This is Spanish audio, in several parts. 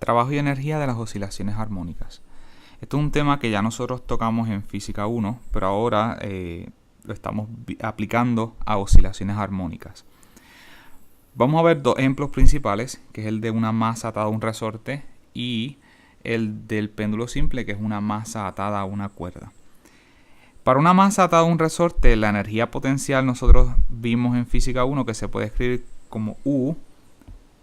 Trabajo y energía de las oscilaciones armónicas. Esto es un tema que ya nosotros tocamos en Física 1, pero ahora lo estamos aplicando a oscilaciones armónicas. Vamos a ver dos ejemplos principales, que es el de una masa atada a un resorte y el del péndulo simple, que es una masa atada a una cuerda. Para una masa atada a un resorte, la energía potencial nosotros vimos en Física 1 que se puede escribir como U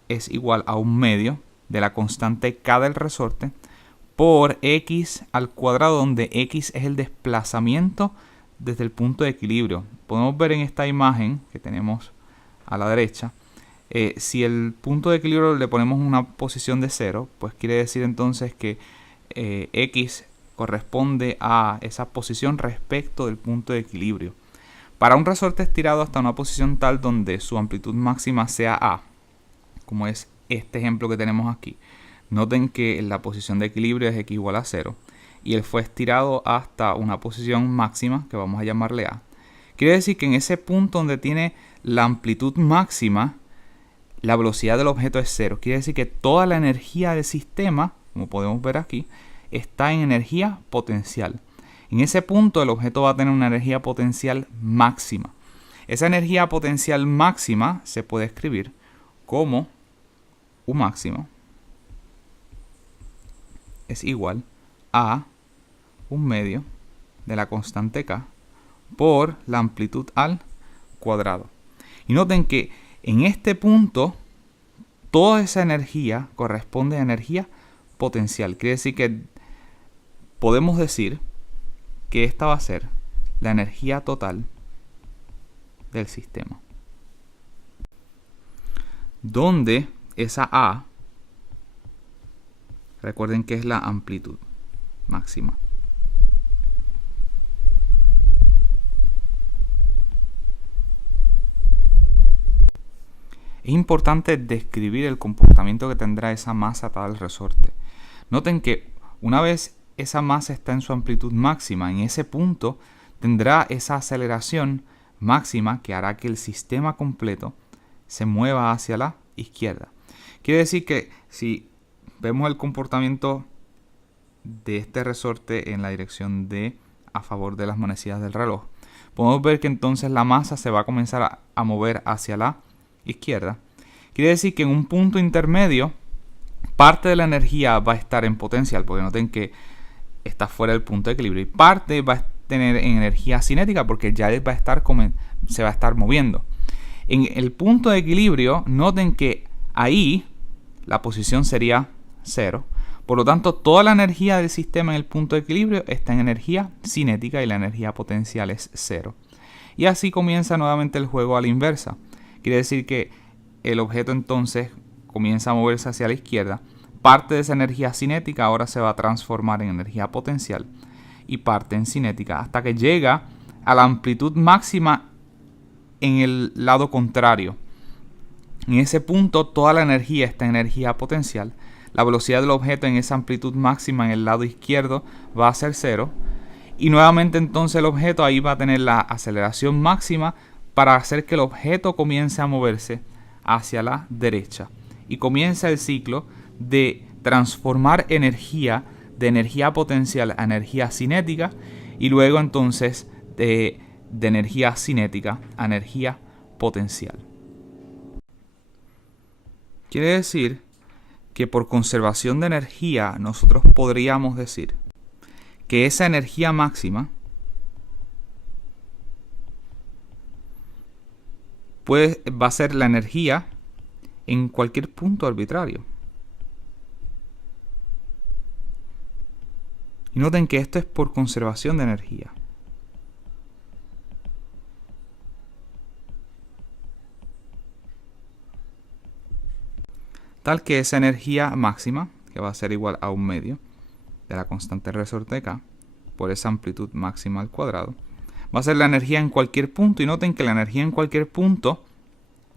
es igual a un medio de la constante K del resorte por X al cuadrado, donde X es el desplazamiento desde el punto de equilibrio. Podemos ver en esta imagen que tenemos a la derecha, si el punto de equilibrio le ponemos una posición de 0, pues quiere decir entonces que X corresponde a esa posición respecto del punto de equilibrio. Para un resorte estirado hasta una posición tal donde su amplitud máxima sea A, como es este ejemplo que tenemos aquí. Noten que la posición de equilibrio es X igual a 0 y él fue estirado hasta una posición máxima que vamos a llamarle A. Quiere decir que en ese punto donde tiene la amplitud máxima, la velocidad del objeto es 0. Quiere decir que toda la energía del sistema, como podemos ver aquí, está en energía potencial. En ese punto el objeto va a tener una energía potencial máxima. Esa energía potencial máxima se puede escribir como U máximo es igual a un medio de la constante K por la amplitud al cuadrado. Y noten que en este punto toda esa energía corresponde a energía potencial. Quiere decir que podemos decir que esta va a ser la energía total del sistema, donde esa A, recuerden que es la amplitud máxima. Es importante describir el comportamiento que tendrá esa masa atada al resorte. Noten que una vez esa masa está en su amplitud máxima, en ese punto tendrá esa aceleración máxima que hará que el sistema completo se mueva hacia la izquierda. Quiere decir que si vemos el comportamiento de este resorte en la dirección de a favor de las manecillas del reloj, podemos ver que entonces la masa se va a comenzar a mover hacia la izquierda. Quiere decir que en un punto intermedio parte de la energía va a estar en potencial, porque noten que está fuera del punto de equilibrio, y parte va a tener en energía cinética porque ya se va a estar moviendo. En el punto de equilibrio, noten que ahí la posición sería 0. Por lo tanto, toda la energía del sistema en el punto de equilibrio está en energía cinética y la energía potencial es 0. Y así comienza nuevamente el juego a la inversa. Quiere decir que el objeto entonces comienza a moverse hacia la izquierda. Parte de esa energía cinética ahora se va a transformar en energía potencial y parte en cinética hasta que llega a la amplitud máxima en el lado contrario. En ese punto toda la energía está en energía potencial. La velocidad del objeto en esa amplitud máxima en el lado izquierdo va a ser 0. Y nuevamente entonces el objeto ahí va a tener la aceleración máxima para hacer que el objeto comience a moverse hacia la derecha. Y comienza el ciclo de transformar energía de energía potencial a energía cinética y luego entonces de energía cinética a energía potencial. Quiere decir que por conservación de energía nosotros podríamos decir que esa energía máxima va a ser la energía en cualquier punto arbitrario. Y noten que esto es por conservación de energía. Tal que esa energía máxima, que va a ser igual a un medio de la constante resorte K por esa amplitud máxima al cuadrado, va a ser la energía en cualquier punto. Y noten que la energía en cualquier punto,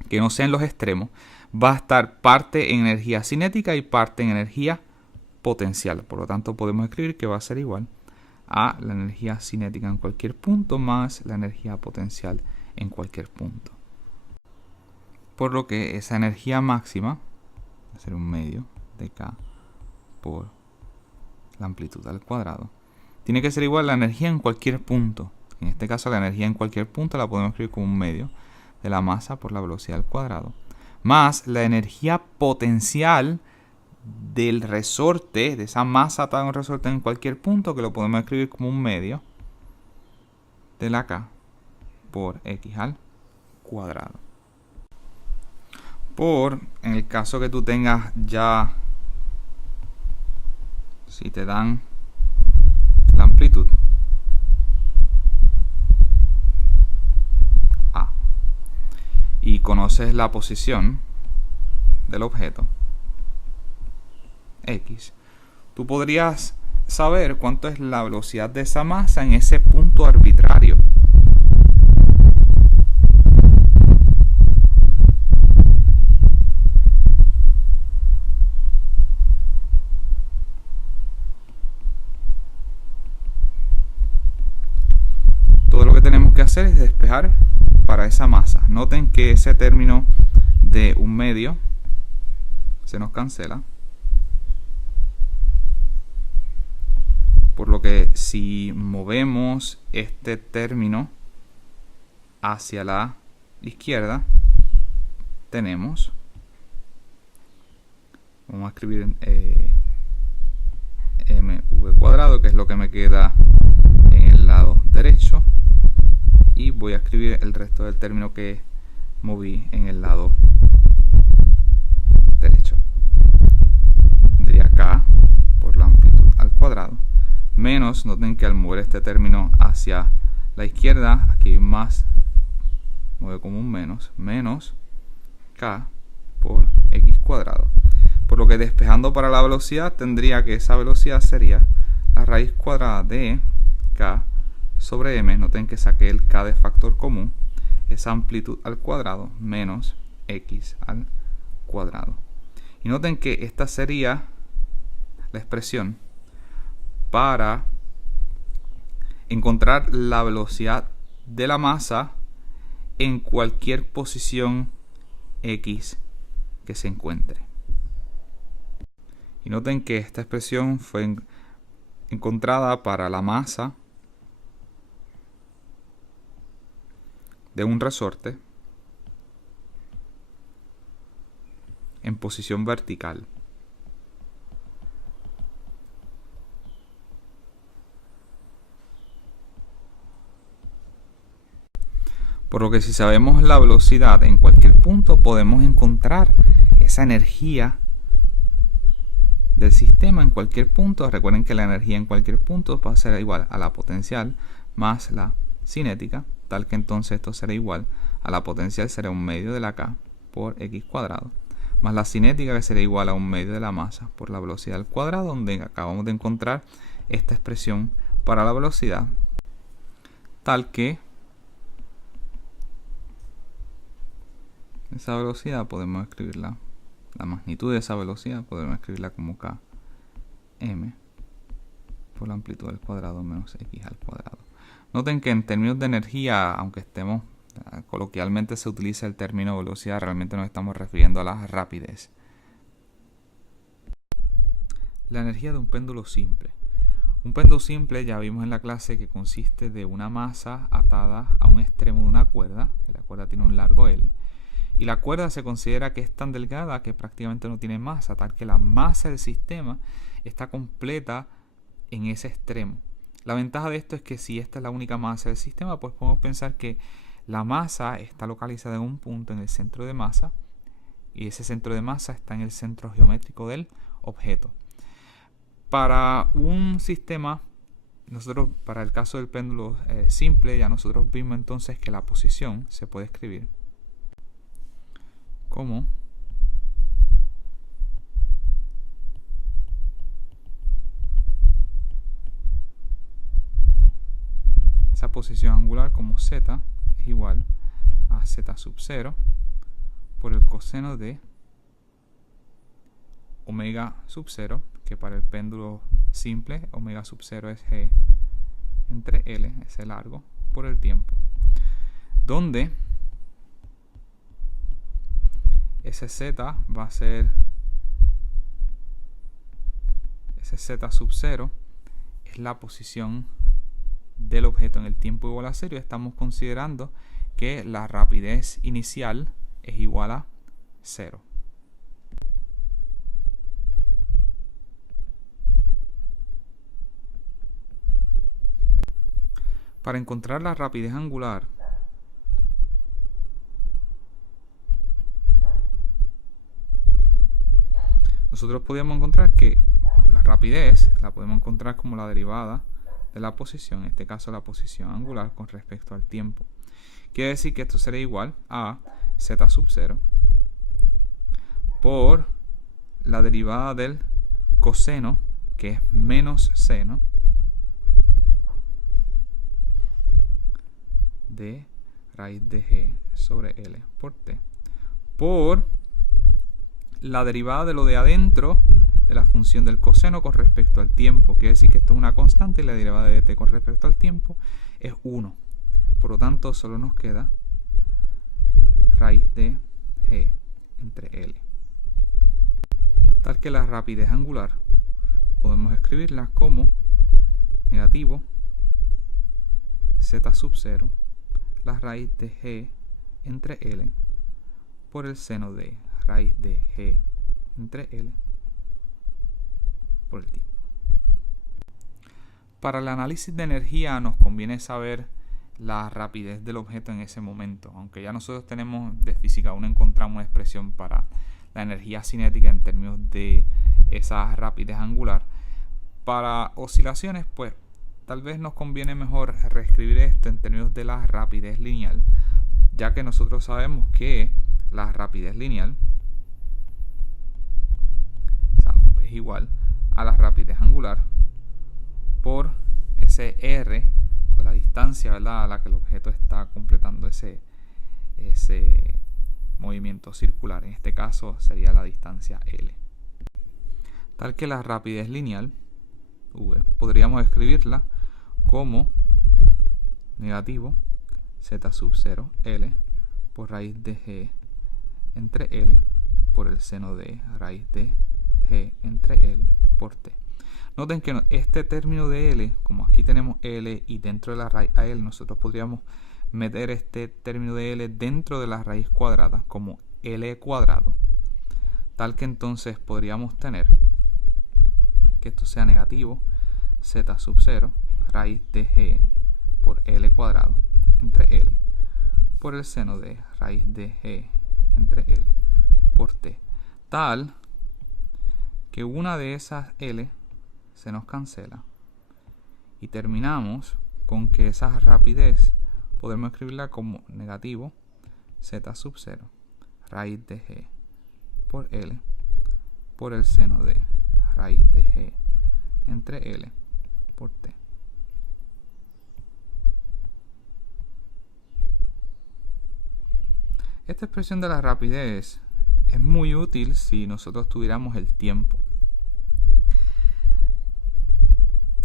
que no sea en los extremos, va a estar parte en energía cinética y parte en energía potencial. Por lo tanto, podemos escribir que va a ser igual a la energía cinética en cualquier punto más la energía potencial en cualquier punto. Por lo que esa energía máxima va a ser un medio de K por la amplitud al cuadrado. Tiene que ser igual a la energía en cualquier punto. En este caso, la energía en cualquier punto la podemos escribir como un medio de la masa por la velocidad al cuadrado, más la energía potencial del resorte, de esa masa atada a un resorte en cualquier punto, que lo podemos escribir como un medio de la K por X al cuadrado. En el caso que tú tengas ya, si te dan la amplitud A y conoces la posición del objeto X, tú podrías saber cuánto es la velocidad de esa masa en ese punto arbitrario. Todo lo que tenemos que hacer es despejar para esa masa. Noten que ese término de un medio se nos cancela. Por lo que si movemos este término hacia la izquierda, tenemos, vamos a escribir mv cuadrado, que es lo que me queda en el lado derecho, y voy a escribir el resto del término que moví en el lado derecho. Tendría K por la amplitud al cuadrado, menos, noten que al mover este término hacia la izquierda, aquí hay un más, mueve como un menos, menos K por X cuadrado. Por lo que despejando para la velocidad, tendría que esa velocidad sería la raíz cuadrada de K sobre M. Noten que saqué el K de factor común, esa amplitud al cuadrado menos X al cuadrado. Y noten que esta sería la expresión para encontrar la velocidad de la masa en cualquier posición X que se encuentre. Y noten que esta expresión fue encontrada para la masa de un resorte en posición vertical. Por lo que si sabemos la velocidad en cualquier punto, podemos encontrar esa energía del sistema en cualquier punto. Recuerden que la energía en cualquier punto va a ser igual a la potencial más la cinética, tal que entonces esto será igual a la potencial, será un medio de la K por X cuadrado, más la cinética, que será igual a un medio de la masa por la velocidad al cuadrado, donde acabamos de encontrar esta expresión para la velocidad, tal que esa velocidad podemos escribirla, la magnitud de esa velocidad podemos escribirla como Km por la amplitud al cuadrado menos X al cuadrado. Noten que en términos de energía, aunque estemos coloquialmente se utiliza el término velocidad, realmente nos estamos refiriendo a la rapidez. La energía de un péndulo simple. Un péndulo simple, ya vimos en la clase, que consiste de una masa atada a un extremo de una cuerda. La cuerda tiene un largo L. Y la cuerda se considera que es tan delgada que prácticamente no tiene masa, tal que la masa del sistema está completa en ese extremo. La ventaja de esto es que si esta es la única masa del sistema, pues podemos pensar que la masa está localizada en un punto en el centro de masa, y ese centro de masa está en el centro geométrico del objeto. Para un sistema, para el caso del péndulo simple, ya nosotros vimos entonces que la posición se puede escribir como esa posición angular como z es igual a z sub 0 por el coseno de omega sub 0, que para el péndulo simple omega sub 0 es g entre L, ese largo, por el tiempo, donde ese z va a ser ese z sub 0 es la posición del objeto en el tiempo igual a 0 y estamos considerando que la rapidez inicial es igual a 0. Para encontrar la rapidez angular, nosotros podríamos encontrar que la rapidez la podemos encontrar como la derivada de la posición, en este caso la posición angular con respecto al tiempo. Quiere decir que esto sería igual a z sub 0 por la derivada del coseno, que es menos seno, de raíz de g sobre L por t, por la derivada de lo de adentro de la función del coseno con respecto al tiempo. Quiere decir que esto es una constante y la derivada de t con respecto al tiempo es 1. Por lo tanto, solo nos queda raíz de g entre L. Tal que la rapidez angular podemos escribirla como negativo z sub 0 la raíz de g entre L por el seno de raíz de g entre L por el tiempo. Para el análisis de energía nos conviene saber la rapidez del objeto en ese momento. Aunque ya nosotros tenemos de física, aún encontramos una expresión para la energía cinética en términos de esa rapidez angular. Para oscilaciones, pues tal vez nos conviene mejor reescribir esto en términos de la rapidez lineal, ya que nosotros sabemos que la rapidez lineal, o sea, es igual a la rapidez angular por ese r, o la distancia, ¿verdad?, a la que el objeto está completando ese movimiento circular. En este caso sería la distancia L. Tal que la rapidez lineal, v, podríamos escribirla como negativo z sub 0 L por raíz de g entre L por el seno de raíz de g entre L por t. Noten que este término de L, como aquí tenemos L y dentro de la raíz a L, nosotros podríamos meter este término de L dentro de la raíz cuadrada como L cuadrado. Tal que entonces podríamos tener que esto sea negativo z sub 0 raíz de g por L cuadrado entre L por el seno de raíz de g entre L por t. Tal que una de esas L se nos cancela y terminamos con que esa rapidez podemos escribirla como negativo z sub 0 raíz de g por L por el seno de raíz de g entre L por t. Esta expresión de la rapidez es muy útil si nosotros tuviéramos el tiempo.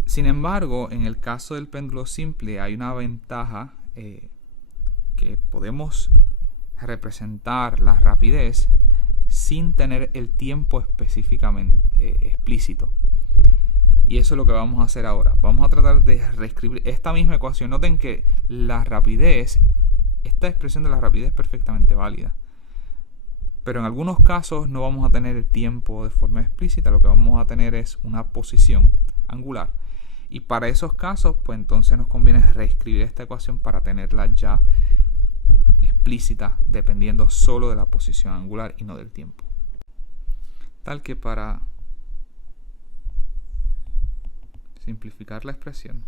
Sin embargo, en el caso del péndulo simple hay una ventaja, que podemos representar la rapidez sin tener el tiempo específicamente explícito. Y eso es lo que vamos a hacer ahora. Vamos a tratar de reescribir esta misma ecuación. Noten que la rapidez, esta expresión de la rapidez es perfectamente válida. Pero en algunos casos no vamos a tener el tiempo de forma explícita. Lo que vamos a tener es una posición angular. Y para esos casos, pues entonces nos conviene reescribir esta ecuación para tenerla ya explícita, dependiendo solo de la posición angular y no del tiempo. Tal que para simplificar la expresión,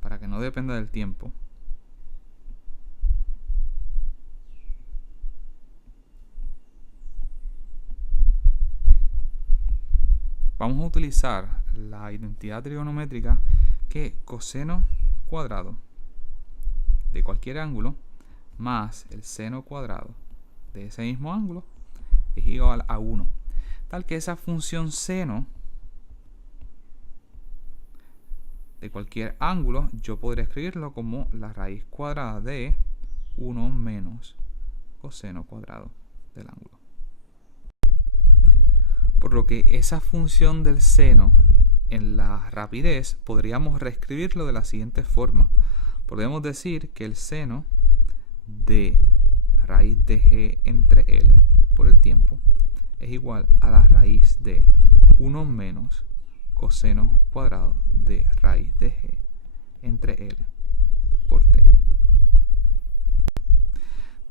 para que no dependa del tiempo, vamos a utilizar la identidad trigonométrica que coseno cuadrado de cualquier ángulo más el seno cuadrado de ese mismo ángulo es igual a 1. Tal que esa función seno de cualquier ángulo yo podría escribirlo como la raíz cuadrada de 1 menos coseno cuadrado del ángulo. Por lo que esa función del seno en la rapidez podríamos reescribirlo de la siguiente forma. Podemos decir que el seno de raíz de g entre L por el tiempo es igual a la raíz de 1 menos coseno cuadrado de raíz de g entre L por t.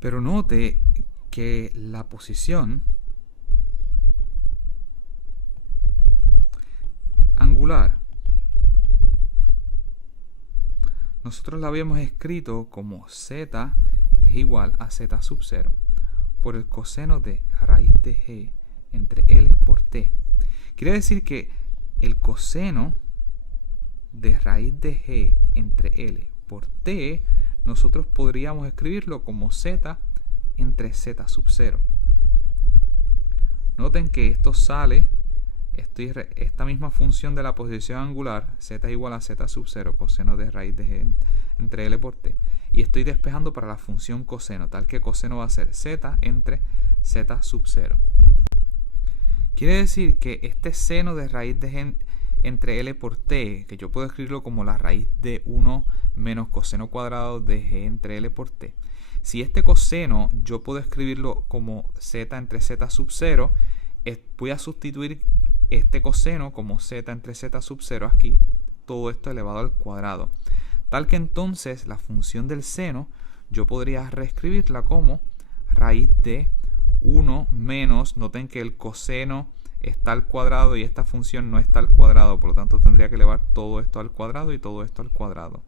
Pero note que la posición angular nosotros la habíamos escrito como z es igual a z sub 0 por el coseno de raíz de g entre L por t. Quiere decir que el coseno de raíz de g entre L por t nosotros podríamos escribirlo como z entre z sub 0. Noten que esto sale, esta misma función de la posición angular, z igual a z sub 0, coseno de raíz de g entre L por t. Y estoy despejando para la función coseno, tal que coseno va a ser z entre z sub 0. Quiere decir que este seno de raíz de g entre L por t, que yo puedo escribirlo como la raíz de 1 menos coseno cuadrado de g entre L por t. Si este coseno yo puedo escribirlo como z entre z sub 0, voy a sustituir este coseno como z entre z sub 0 aquí, todo esto elevado al cuadrado. Tal que entonces la función del seno yo podría reescribirla como raíz de 1 menos, noten que el coseno está al cuadrado y esta función no está al cuadrado, por lo tanto tendría que elevar todo esto al cuadrado y todo esto al cuadrado.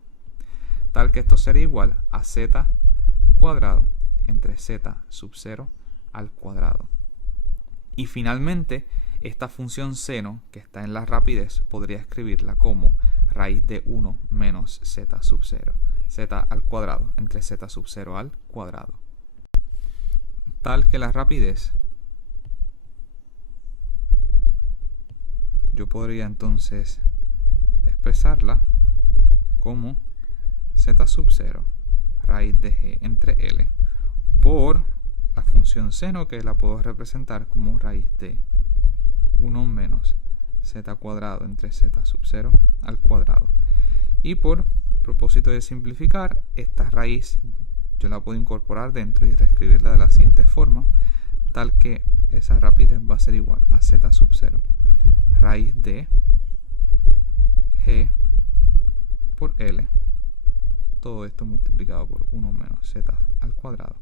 Tal que esto sería igual a z cuadrado entre z sub 0 al cuadrado. Y finalmente, esta función seno que está en la rapidez podría escribirla como raíz de 1 menos z sub 0, z al cuadrado entre z sub 0 al cuadrado. Tal que la rapidez yo podría entonces expresarla como z sub 0 raíz de g entre L por la función seno, que la puedo representar como raíz de 1 menos z cuadrado entre z sub 0 al cuadrado. Y por propósito de simplificar, esta raíz yo la puedo incorporar dentro y reescribirla de la siguiente forma, tal que esa rapidez va a ser igual a z sub 0 raíz de g por L, todo esto multiplicado por 1 menos z al cuadrado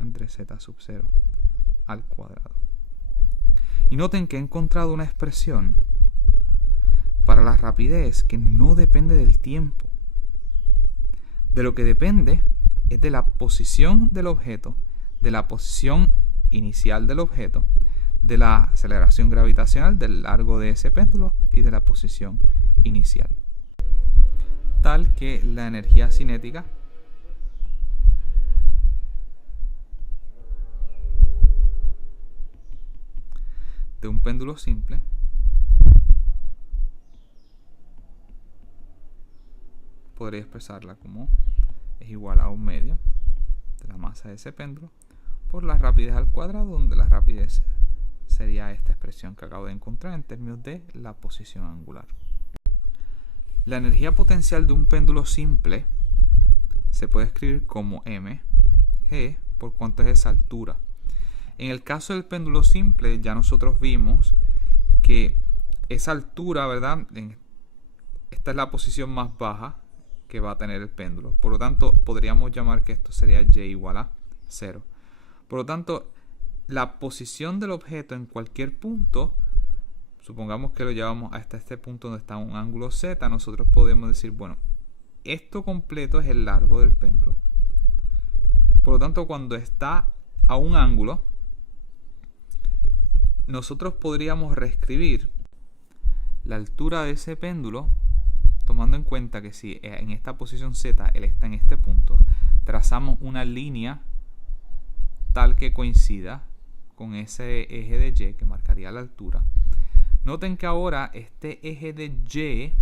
entre z sub 0 al cuadrado. Y noten que he encontrado una expresión para la rapidez que no depende del tiempo. De lo que depende es de la posición del objeto, de la posición inicial del objeto, de la aceleración gravitacional, del largo de ese péndulo y de la posición inicial. Tal que la energía cinética de un péndulo simple podría expresarla como es igual a 1 medio de la masa de ese péndulo por la rapidez al cuadrado, donde la rapidez sería esta expresión que acabo de encontrar en términos de la posición angular. La energía potencial de un péndulo simple se puede escribir como mg por cuanto es esa altura. En el caso del péndulo simple ya nosotros vimos que esa altura, ¿verdad? Esta es la posición más baja que va a tener el péndulo. Por lo tanto, podríamos llamar que esto sería y igual a 0. Por lo tanto, la posición del objeto en cualquier punto, supongamos que lo llevamos hasta este punto donde está un ángulo z, nosotros podemos decir, bueno, esto completo es el largo del péndulo. Por lo tanto, cuando está a un ángulo, nosotros podríamos reescribir la altura de ese péndulo tomando en cuenta que si en esta posición z él está en este punto, trazamos una línea tal que coincida con ese eje de y que marcaría la altura. Noten que ahora este eje de y,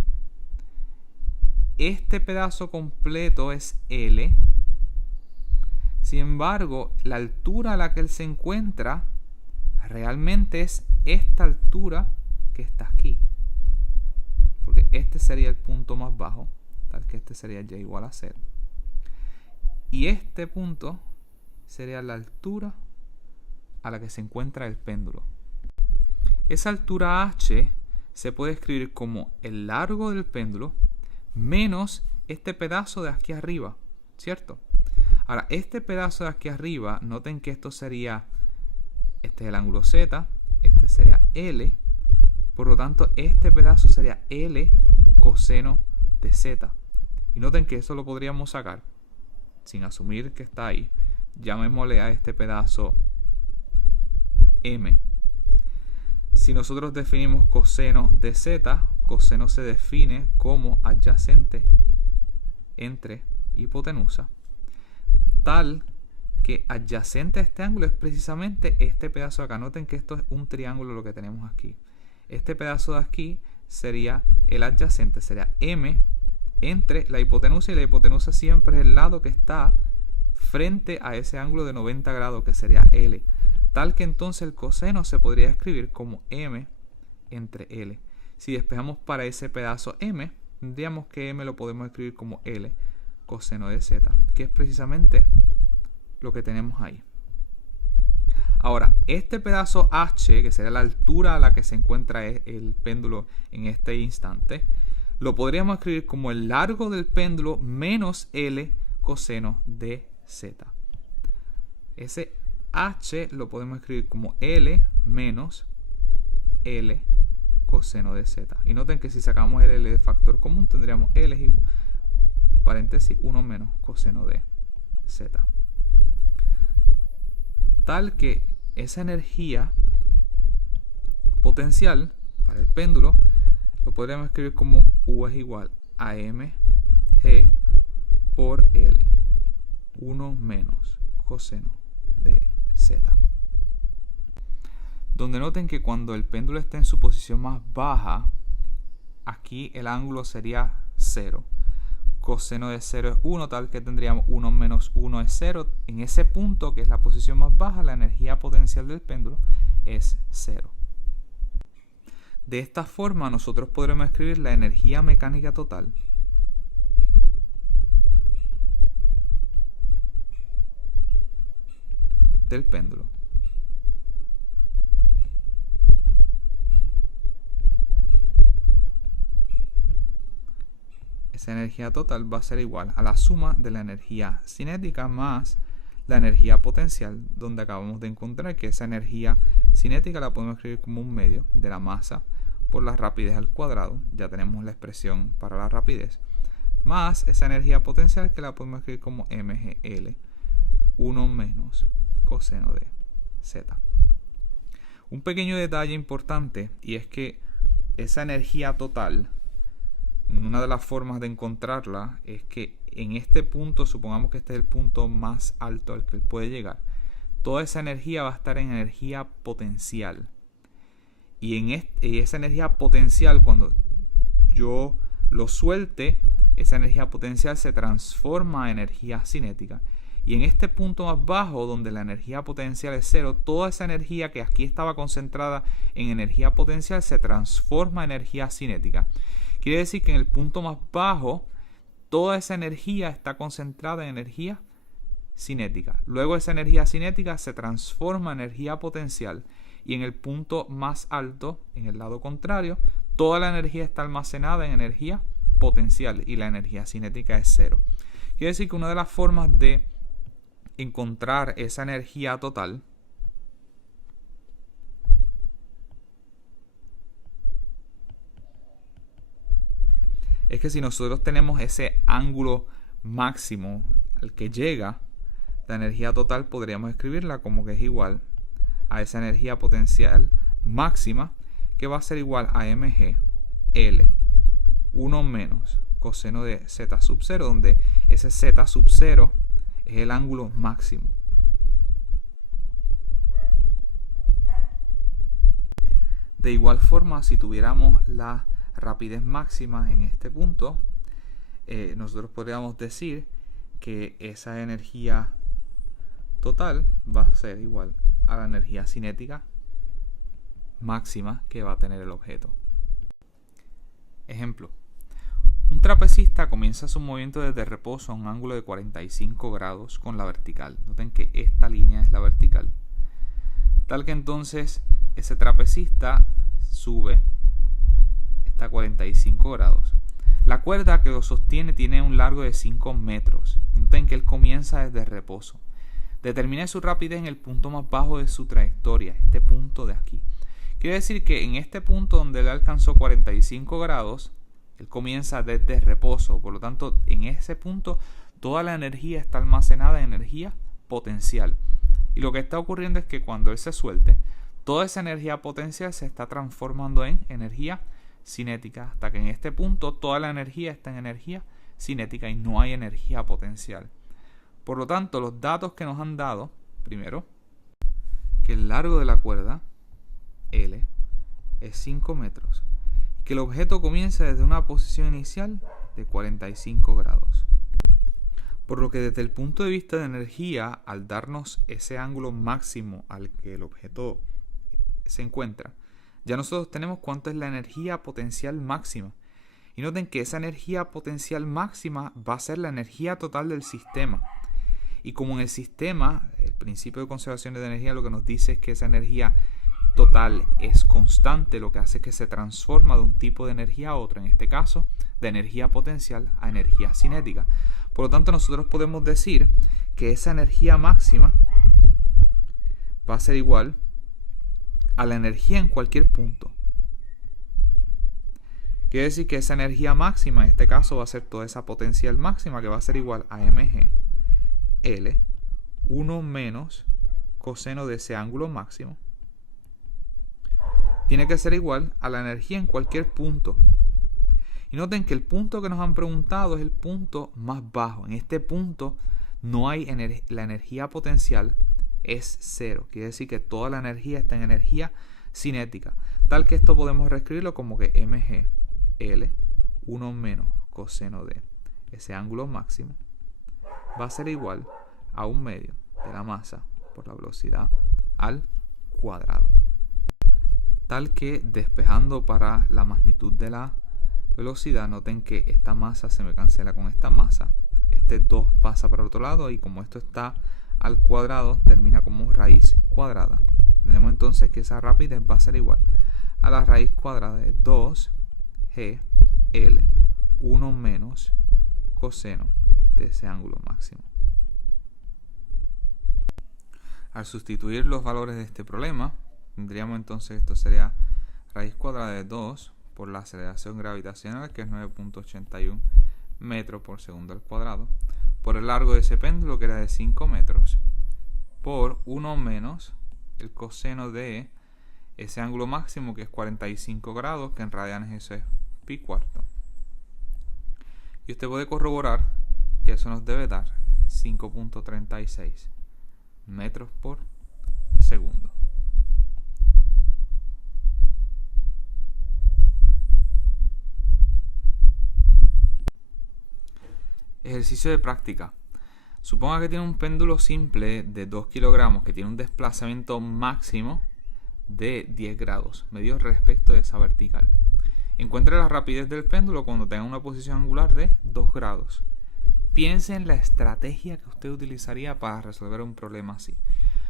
este pedazo completo es L. Sin embargo, la altura a la que él se encuentra realmente es esta altura que está aquí. Porque este sería el punto más bajo, tal que este sería y igual a 0. Y este punto sería la altura a la que se encuentra el péndulo. Esa altura h se puede escribir como el largo del péndulo menos este pedazo de aquí arriba, ¿cierto? Ahora, este pedazo de aquí arriba, noten que esto sería, este es el ángulo z, este sería L, por lo tanto este pedazo sería L coseno de z. Y noten que eso lo podríamos sacar, sin asumir que está ahí. Llamémosle a este pedazo M. Si nosotros definimos coseno de z, coseno se define como adyacente entre hipotenusa, tal que adyacente a este ángulo es precisamente este pedazo de acá. Noten que esto es un triángulo lo que tenemos aquí. Este pedazo de aquí sería el adyacente, sería M entre la hipotenusa, y la hipotenusa siempre es el lado que está frente a ese ángulo de 90 grados que sería L. Tal que entonces el coseno se podría escribir como M entre L. Si despejamos para ese pedazo M, tendríamos que M lo podemos escribir como L coseno de z, que es precisamente lo que tenemos ahí. Ahora, este pedazo h, que sería la altura a la que se encuentra el péndulo en este instante, lo podríamos escribir como el largo del péndulo menos L coseno de z. Ese h lo podemos escribir como L menos L coseno de z. Y noten que si sacamos el L de factor común, tendríamos L es igual, paréntesis, 1 menos coseno de z. Tal que esa energía potencial para el péndulo lo podríamos escribir como U es igual a mg por L, 1 menos coseno de z. Donde noten que cuando el péndulo esté en su posición más baja, aquí el ángulo sería 0. Coseno de 0 es 1, tal que tendríamos 1 menos 1 es 0. En ese punto, que es la posición más baja, la energía potencial del péndulo es 0. De esta forma, nosotros podremos escribir la energía mecánica total del péndulo. Esa energía total va a ser igual a la suma de la energía cinética más la energía potencial, donde acabamos de encontrar que esa energía cinética la podemos escribir como un medio de la masa por la rapidez al cuadrado, ya tenemos la expresión para la rapidez, más esa energía potencial que la podemos escribir como mgl, 1 menos coseno de z. Un pequeño detalle importante, y es que esa energía total, una de las formas de encontrarla es que en este punto, supongamos que este es el punto más alto al que él puede llegar, toda esa energía va a estar en energía potencial. Y esa energía potencial, cuando yo lo suelte, esa energía potencial se transforma en energía cinética. Y en este punto más bajo, donde la energía potencial es 0, toda esa energía que aquí estaba concentrada en energía potencial se transforma en energía cinética. Quiere decir que en el punto más bajo, toda esa energía está concentrada en energía cinética. Luego esa energía cinética se transforma en energía potencial. Y en el punto más alto, en el lado contrario, toda la energía está almacenada en energía potencial y la energía cinética es 0. Quiere decir que una de las formas de encontrar esa energía total es que si nosotros tenemos ese ángulo máximo al que llega la energía total, podríamos escribirla como que es igual a esa energía potencial máxima, que va a ser igual a mg L 1 menos coseno de z sub 0, donde ese z sub 0 es el ángulo máximo. De igual forma, si tuviéramos la rapidez máxima en este punto, nosotros podríamos decir que esa energía total va a ser igual a la energía cinética máxima que va a tener el objeto. Ejemplo. Un trapecista comienza su movimiento desde reposo a un ángulo de 45 grados con la vertical. Noten que esta línea es la vertical. Tal que entonces ese trapecista sube hasta 45 grados. La cuerda que lo sostiene tiene un largo de 5 metros. Noten que él comienza desde reposo. Determine su rapidez en el punto más bajo de su trayectoria, este punto de aquí. Quiere decir que en este punto donde él alcanzó 45 grados, él comienza desde reposo. Por lo tanto, en ese punto toda la energía está almacenada en energía potencial. Y lo que está ocurriendo es que cuando él se suelte, toda esa energía potencial se está transformando en energía cinética, hasta que en este punto toda la energía está en energía cinética y no hay energía potencial. Por lo tanto, los datos que nos han dado, primero, que el largo de la cuerda, L, es 5 metros, y que el objeto comienza desde una posición inicial de 45 grados. Por lo que desde el punto de vista de energía, al darnos ese ángulo máximo al que el objeto se encuentra, ya nosotros tenemos cuánto es la energía potencial máxima. Y noten que esa energía potencial máxima va a ser la energía total del sistema. Y como en el sistema, el principio de conservación de energía lo que nos dice es que esa energía total es constante, lo que hace que se transforma de un tipo de energía a otro, en este caso, de energía potencial a energía cinética. Por lo tanto, nosotros podemos decir que esa energía máxima va a ser igual a la energía en cualquier punto. Quiere decir que esa energía máxima, en este caso, va a ser toda esa potencial máxima, que va a ser igual a mg L 1 menos coseno de ese ángulo máximo. Tiene que ser igual a la energía en cualquier punto. Y noten que el punto que nos han preguntado es el punto más bajo. En este punto no hay la energía potencial es cero. Quiere decir que toda la energía está en energía cinética. Tal que esto podemos reescribirlo como que mg L 1 menos coseno de ese ángulo máximo va a ser igual a 1/2 de la masa por la velocidad al cuadrado. Tal que despejando para la magnitud de la velocidad, noten que esta masa se me cancela con esta masa. Este 2 pasa para el otro lado y como esto está al cuadrado, termina como raíz cuadrada. Tenemos entonces que esa rapidez va a ser igual a la raíz cuadrada de 2g L 1 menos coseno de ese ángulo máximo. Al sustituir los valores de este problema, tendríamos entonces, esto sería raíz cuadrada de 2 por la aceleración gravitacional, que es 9.81 metros por segundo al cuadrado, por el largo de ese péndulo, que era de 5 metros, por 1 menos el coseno de ese ángulo máximo, que es 45 grados, que en radianes eso es pi cuarto. Y usted puede corroborar que eso nos debe dar 5.36 metros por segundo. Ejercicio de práctica. Suponga que tiene un péndulo simple de 2 kilogramos que tiene un desplazamiento máximo de 10 grados, medido respecto de esa vertical. Encuentre la rapidez del péndulo cuando tenga una posición angular de 2 grados. Piense en la estrategia que usted utilizaría para resolver un problema así.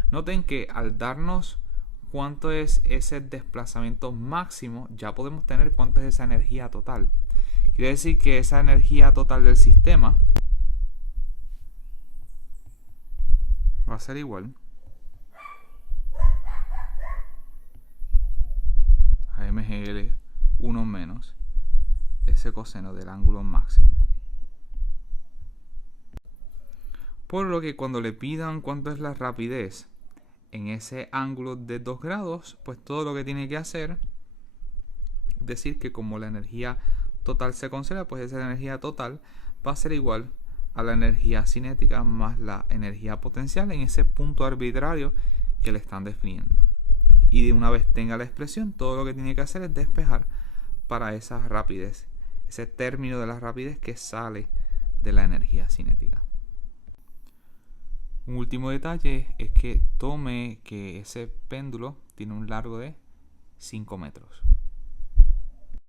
Noten que al darnos cuánto es ese desplazamiento máximo, ya podemos tener cuánto es esa energía total. Quiere decir que esa energía total del sistema va a ser igual a mgl 1 menos ese coseno del ángulo máximo. Por lo que cuando le pidan cuánto es la rapidez en ese ángulo de 2 grados, pues todo lo que tiene que hacer es decir que como la energía total se conserva, pues esa energía total va a ser igual a la energía cinética más la energía potencial en ese punto arbitrario que le están definiendo. Y de una vez tenga la expresión, todo lo que tiene que hacer es despejar para esa rapidez, ese término de la rapidez que sale de la energía cinética. Un último detalle es que tome que ese péndulo tiene un largo de 5 metros.